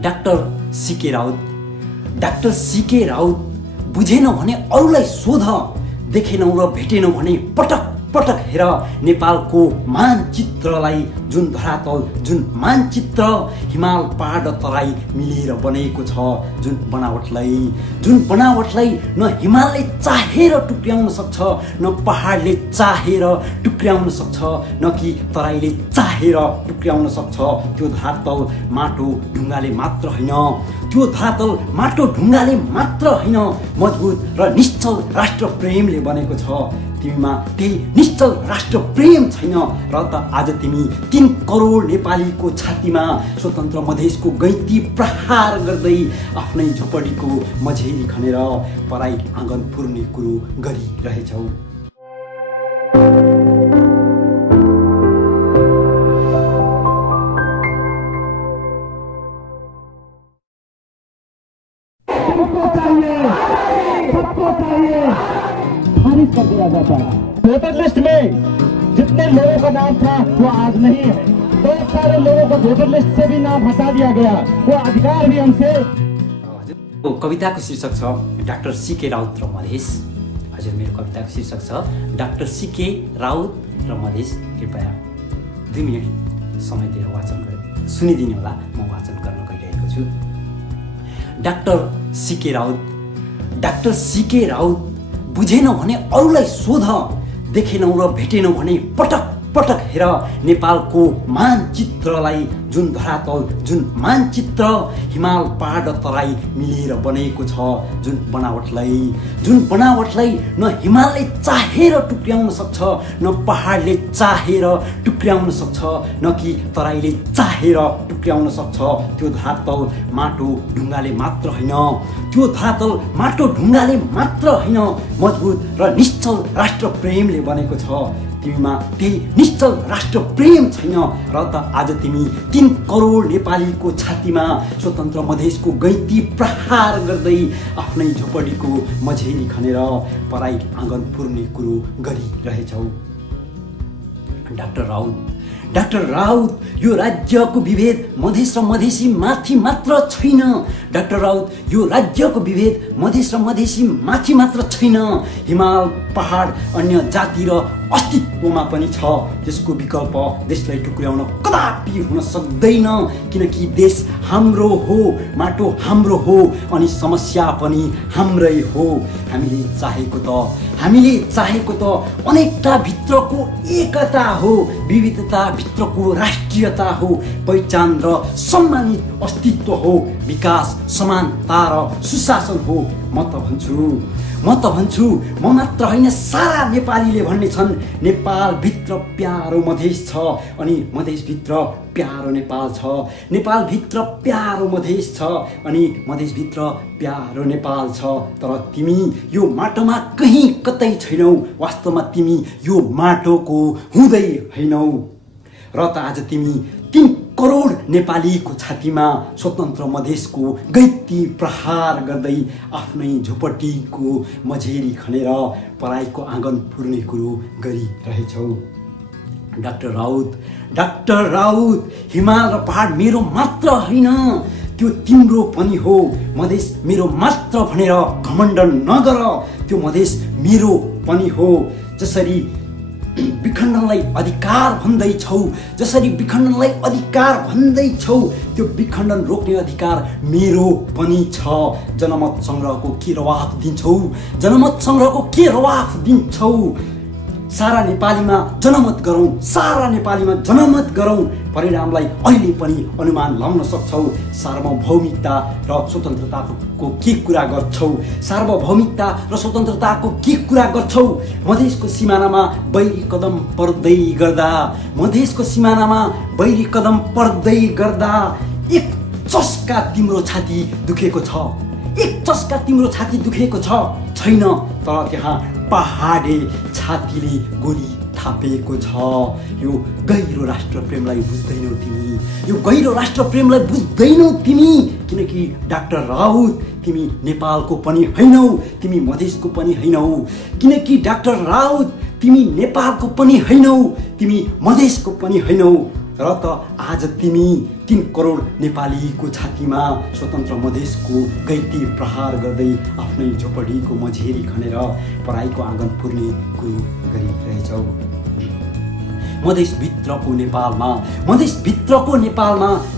Doctor CK Raut. Doctor CK Raut बुझेनौ भने अरूलाई सोध, देखेनौ र भेटेनौ भने पटक पटक हेर नेपालको मानचित्रलाई, जुन धरातल, जुन मानचित्र हिमाल पहाड तराई मिलेर बनेको छ, जुन बनावटलाई न हिमालले चाहेर टुक्र्याउन सक्छ, न पहाडले चाहेर टुक्र्याउन सक्छ, न कि तराईले चाहेर टुक्र्याउन सक्छ। त्यो धरातल माटो ढुङ्गाले मात्र होइन, त्यो धरातल माटो ढुङ्गाले मात्र होइन, मजबुत र निश्चल राष्ट्र प्रेमले बनेको छ। तिमीमा त्यही निश्चल राष्ट्र प्रेम छैन र त आज तिमी 3 करोड नेपालीको छातीमा स्वतन्त्र मधेसको गैती प्रहार गर्दै आफ्नै झोपडीको मझेरी खनेर पराई आँगन पुर्ने कुरो गरिरहेछौ। कर दिया जाता है। वोटर लिस्ट में जितने लोगों का नाम था वो आज नहीं है, बहुत सारे लोगों को वोटर लिस्ट से भी नाम हटा दिया गया, वो अधिकार भी हमसे। कविताको शीर्षक छ डाक्टर CK राउत र मधेस। हजुर, मेरो कविताको शीर्षक छ डाक्टर CK राउत र मधेस। कृपया 2 मिनट समय दिएर वाचन गरेर सुनिदिनु होला। म वाचन गर्न गइरहेको छु। Doctor CK Raut. Doctor CK Raut बुझेनौ भने अरूलाई सोध, देखेनौ र भेटेनौ भने पटक पटक हेर नेपालको मानचित्रलाई, जुन धरातल, जुन मानचित्र हिमाल पहाड तराई मिलेर बनेको छ, जुन बनावटलाई न हिमालले चाहेर टुक्र्याउन सक्छ, न पहाडले चाहेर टुक्र्याउन सक्छ, न कि तराईले चाहेर टुक्र्याउन सक्छ। त्यो धरातल माटो ढुङ्गाले मात्र होइन, त्यो धरातल माटो ढुङ्गाले मात्र होइन, मजबुत र निश्चल राष्ट्र प्रेमले बनेको छ। तिमीमा त्यही निश्चल राष्ट्र प्रेम छैन र त आज तिमी 3 करोड नेपालीको छातीमा स्वतन्त्र मधेसको गैती प्रहार गर्दै आफ्नै झोपडीको मझेरी खनेर पराई आँगन पुर्ने कुरो गरिरहेछौ। डाक्टर राउत, यो राज्यको विभेद मधेस र मधेसी माथि मात्र छैन। डाक्टर राउत, यो राज्यको विभेद मधेस र मधेसी माथि मात्र छैन, हिमाल पहाड अन्य जाति र अस्तित्वमा पनि छ। त्यसको विकल्प देशलाई टुक्र्याउन कदापि हुन सक्दैन, किनकि देश हाम्रो हो, माटो हाम्रो हो, अनि समस्या पनि हाम्रै हो। हामीले चाहेको त अनेकता भित्रको एकता हो, विविधता भित्रको राष्ट्रियता हो, पहिचान र सम्मानित अस्तित्व हो, विकास, समानता र सुशासन हो। म त भन्छु म मात्र होइन, सारा नेपालीले भन्ने छन्, नेपाल भित्र प्यारो मधेस छ, अनि मधेस भित्र प्यारो नेपाल छ, नेपाल भित्र प्यारो मधेस छ, अनि मधेस भित्र प्यारो नेपाल छ। तर तिमी यो माटोमा कहीँ कतै छैनौ, वास्तवमा तिमी यो माटोको हुँदै हैनौ र त आज तिमी 3 करोड नेपालीको छातीमा स्वतन्त्र मधेसको गैती प्रहार गर्दै आफ्नै झोपडीको मझेरी खनेर पराईको आँगन पुर्ने कुरो गरिरहेछौ। डाक्टर राउत, हिमाल र पहाड मेरो मात्र होइन, त्यो तिम्रो पनि हो। मधेस मेरो मात्र भनेर घमण्ड नगर, त्यो मधेस मेरो पनि हो। जसरी विखण्डनलाई अधिकार भन्दैछौ, त्यो विखण्डन रोक्ने अधिकार मेरो पनि छ। जनमत संग्रहको के रवाफ दिन्छौ? सारा नेपालीमा जनमत गरौँ, परिणामलाई अहिले पनि अनुमान लगाउन सक्छौ। सार्वभौमिकता र स्वतन्त्रताको के कुरा गर्छौ? मधेसको सिमानामा बैरी कदम पर्दै गर्दा एक चस्का तिम्रो छाती दुखेको छ छैन? तर त्यहाँ पहाडे छातीले गोली थापेको छ। यो गहिरो राष्ट्र प्रेमलाई बुझ्दैनौ तिमी, किनकि डाक्टर राउत, तिमी नेपालको पनि हैनौ, तिमी मधेसको पनि हैनौ। किनकि डाक्टर राउत, तिमी नेपालको पनि हैनौ, तिमी मधेसको पनि हैनौ। र त आज तिमी 3 करोड नेपालीको छातीमा स्वतन्त्र मधेसको गैती प्रहार गर्दै आफ्नै झोपडीको मझेरी खनेर पराईको आँगन पुर्ने कुरो गरिरहेछौ। मधेसभित्रको नेपालमा,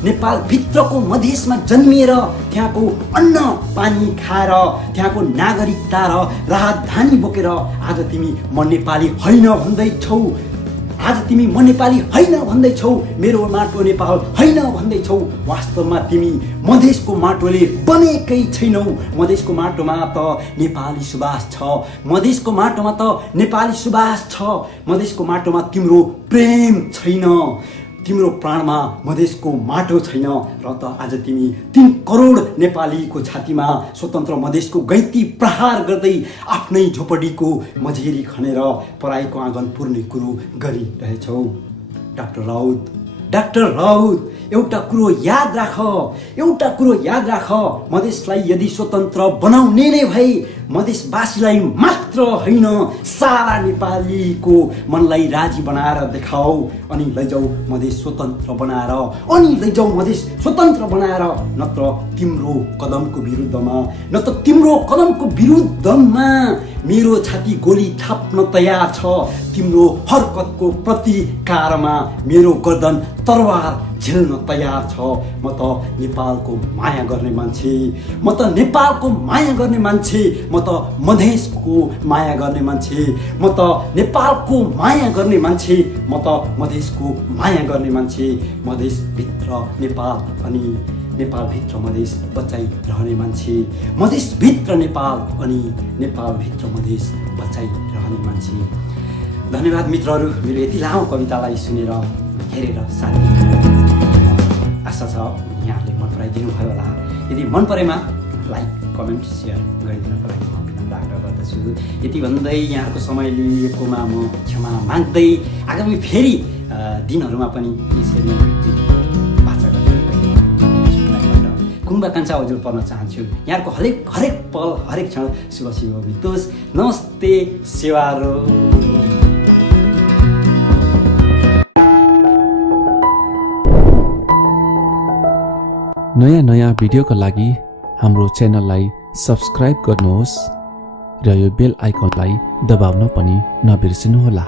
नेपालभित्रको मधेसमा जन्मिएर त्यहाँको अन्न पानी खाएर त्यहाँको नागरिकता र राजधानी बोकेर आज तिमी म नेपाली होइन भन्दैछौ। मेरो माटो नेपाल होइन भन्दैछौ। वास्तवमा तिमी मधेसको माटोले बनेकै छैनौ। मधेसको माटोमा त नेपाली सुवास छ। मधेसको माटोमा तिम्रो प्रेम छैन। तिम्रो प्राणमा मधेसको माटो छैन र त आज तिमी 3 करोड नेपालीको छातीमा स्वतन्त्र मधेसको गैती प्रहार गर्दै आफ्नै झोपडीको मझेरी खनेर पराईको आँगन पुर्ने कुरो गरिरहेछौ। डाक्टर राउत एउटा कुरो याद राख, मधेसलाई यदि स्वतन्त्र बनाउने नै भए मधेसवासीलाई मात्र होइन सारा नेपालीको मनलाई राजी बनाएर देखाऊ अनि लैजाऊ मधेस स्वतन्त्र बनाएर नत्र तिम्रो कदमको विरुद्धमा मेरो छाती गोली थाप्न तयार छ। तिम्रो हरकतको प्रतिकारमा मेरो गर्दन तरवार झेल्न तयार छ। म त नेपालको माया गर्ने मान्छे, म त मधेसको माया गर्ने मान्छे, मधेसभित्र नेपाल अनि नेपालभित्र मधेस बचाइरहने मान्छे, मधेसभित्र नेपाल अनि नेपालभित्र मधेस बचाइरहने मान्छे। धन्यवाद मित्रहरू, मेरो यति लामो कवितालाई सुनेर हेरेर साथ दिनुभयो। आशा छ यहाँहरूले मन पराइदिनु भयो होला। यदि मन परेमा लाइक कमेन्ट सेयर गरिदिनको लागि म विनम्र आग्रह गर्दछु। यति भन्दै यहाँहरूको समय लिएकोमा म क्षमा माग्दै आगामी फेरि दिनहरूमा पनि यसरी भाषा गर्दै कुम्बाकाङ्क्षा हजुर पर्न चाहन्छु। यहाँहरूको हरेक पल हरेक क्षण शुभ बितोस्। नमस्ते सेवारो। नयाँ भिडियोका लागि हाम्रो च्यानललाई सब्स्क्राइब गर्नुहोस् र यो बेल आइकनलाई दबाउन पनि नबिर्सिनुहोला।